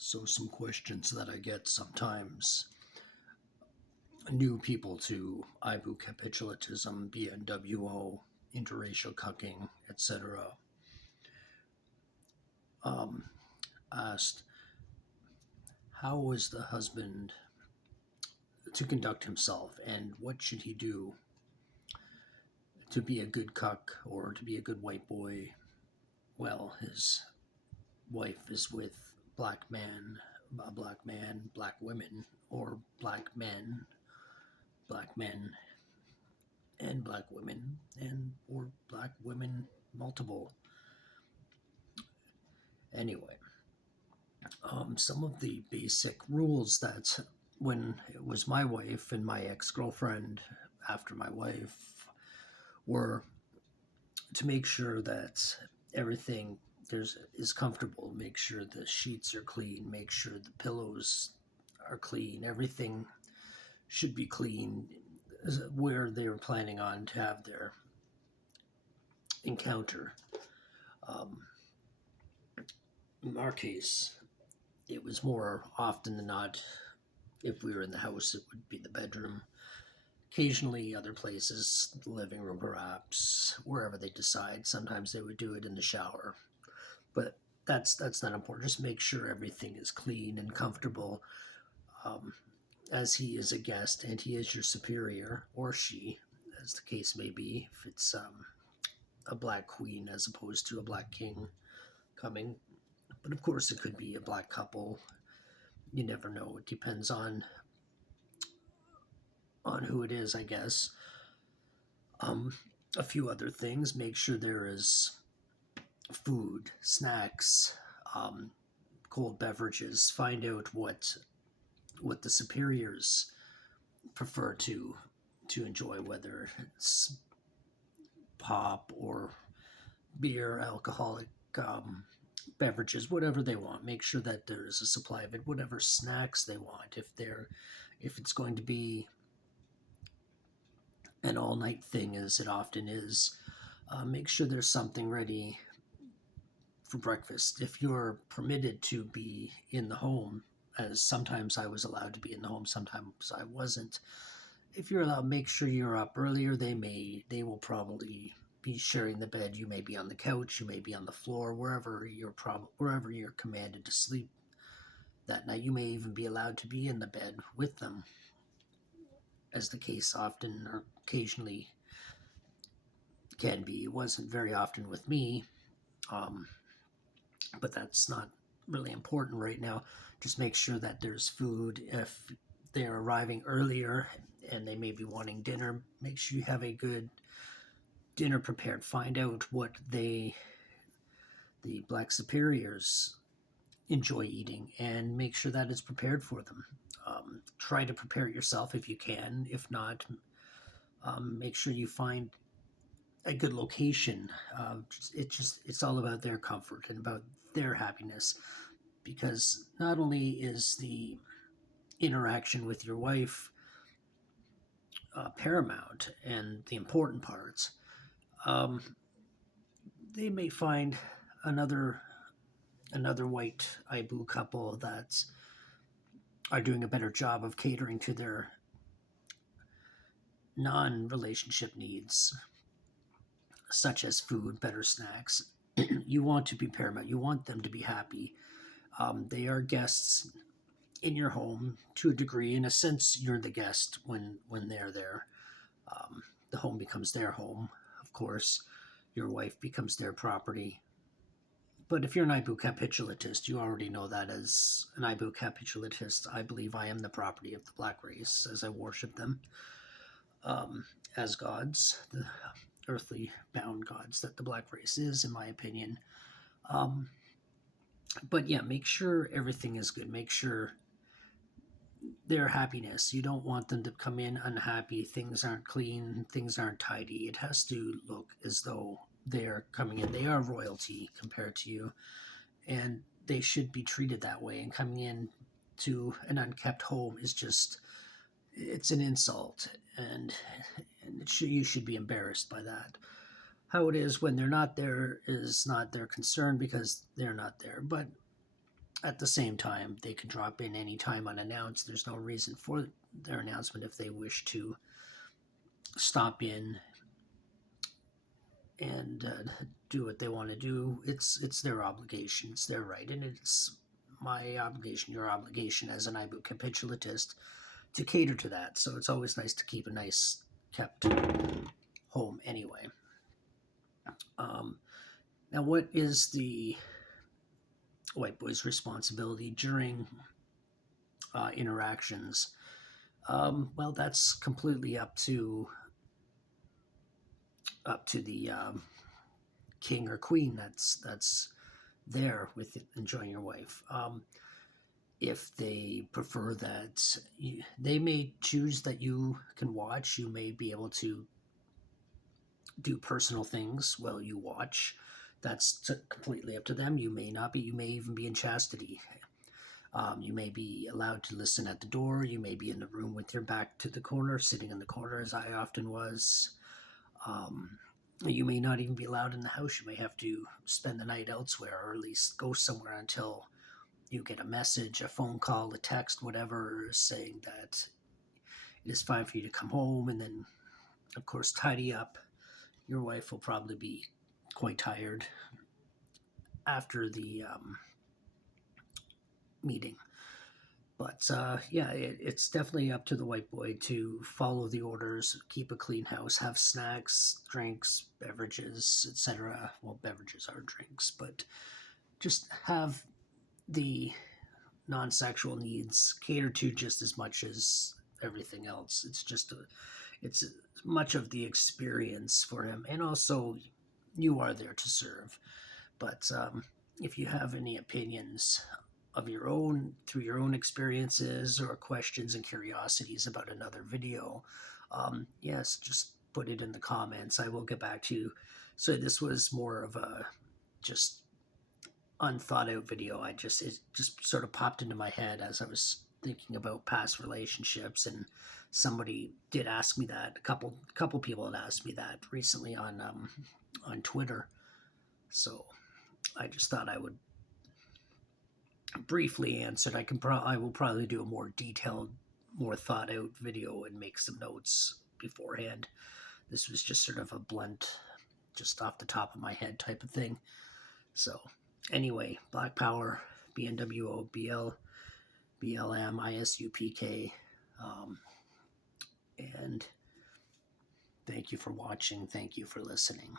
So, some questions that I get sometimes. New people to Aibu Capitulatism, BNWO, interracial cucking, etc. Um, asked, how was the husband to conduct himself and what should he do to be a good cuck or to be a good white boy? Well, his wife is with black man, black women, or black men, and black women, and or black women multiple. Anyway, some of the basic rules that when it was my wife and my ex-girlfriend after my wife were to make sure that everything there's is comfortable, make sure the sheets are clean, make sure the pillows are clean, everything should be clean where they were planning on to have their encounter. Um, in our case, it was more often than not, if we were in the house, it would be the bedroom. Occasionally, other places, the living room perhaps, wherever they decide. Sometimes they would do it in the shower. But that's not important. Just make sure everything is clean and comfortable, um, as he is a guest and he is your superior, or she, as the case may be, if it's a black queen as opposed to a black king coming. But of course, it could be a black couple. You never know. It depends on who it is, I guess. Um, a few other things. Make sure there is food, snacks, um, cold beverages. Find out what the superiors prefer to enjoy, whether it's pop or beer, alcoholic beverages, whatever they want. Make sure that there's a supply of it. Whatever snacks they want. If it's going to be an all night thing, as it often is, make sure there's something ready for breakfast. If you're permitted to be in the home, as sometimes I was allowed to be in the home, sometimes I wasn't. If you're allowed, make sure you're up earlier. They will probably be sharing the bed. You may be on the couch, you may be on the floor, wherever you're commanded to sleep that night. You may even be allowed to be in the bed with them, as the case often or occasionally can be. It wasn't very often with me, um, but that's not really important right now. Just make sure that there's food. If they're arriving earlier and they may be wanting dinner, make sure you have a good dinner prepared. Find out what the black superiors enjoy eating and make sure that it's prepared for them. Try to prepare it yourself if you can. If not, make sure you find a good location. It's all about their comfort and about their happiness, because not only is the interaction with your wife paramount and the important parts, um, they may find another white Aibu couple that are doing a better job of catering to their non-relationship needs, such as food, better snacks. You want to be paramount. You want them to be happy. They are guests in your home to a degree. In a sense, you're the guest when they're there. The home becomes their home, of course. Your wife becomes their property. But if you're an Aibu capitulatist, you already know that as an Aibu capitulatist, I believe I am the property of the black race, as I worship them as gods, the earthly bound gods that the black race is, in my opinion. Um, but yeah, make sure everything is good. Make sure their happiness. You don't want them to come in unhappy. Things aren't clean. Things aren't tidy. It has to look as though they're coming in. They are royalty compared to you, and they should be treated that way. And coming in to an unkept home is just, it's an insult, and you should be embarrassed by that. How it is when they're not there is not their concern, because they're not there. But at the same time, they can drop in anytime unannounced. There's no reason for their announcement if they wish to stop in and do what they want to do. It's their obligation, it's their right, and it's my obligation, your obligation as an Aibu capitulatist to cater to that. So it's always nice to keep a nice kept home anyway. Now, what is the white boy's responsibility during interactions? Well, that's completely up to the king or queen that's there with enjoying your wife. If they prefer that, they may choose that you can watch. You may be able to do personal things while you watch. That's completely up to them. You may not be. You may even be in chastity. You may be allowed to listen at the door. You may be in the room with your back to the corner, sitting in the corner, as I often was. You may not even be allowed in the house. You may have to spend the night elsewhere, or at least go somewhere until you get a message, a phone call, a text, whatever, saying that it is fine for you to come home, and then, of course, tidy up. Your wife will probably be quite tired after the meeting. But yeah, it's definitely up to the white boy to follow the orders, keep a clean house, have snacks, drinks, beverages, etc. Well, beverages are drinks, but just have the non-sexual needs catered to just as much as everything else. It's much of the experience for him, and also you are there to serve. But if you have any opinions of your own through your own experiences or questions and curiosities about another video, yes, just put it in the comments. I will get back to you. So this was more of a just unthought out video. It just sort of popped into my head as I was thinking about past relationships, and somebody did ask me that. A couple people had asked me that recently on Twitter. So I just thought I would briefly answer. I will probably do a more detailed, more thought out video and make some notes beforehand. This was just sort of a blunt, just off the top of my head type of thing. So anyway, Black Power, BNWO, BL, BLM, ISUPK, and thank you for watching. Thank you for listening.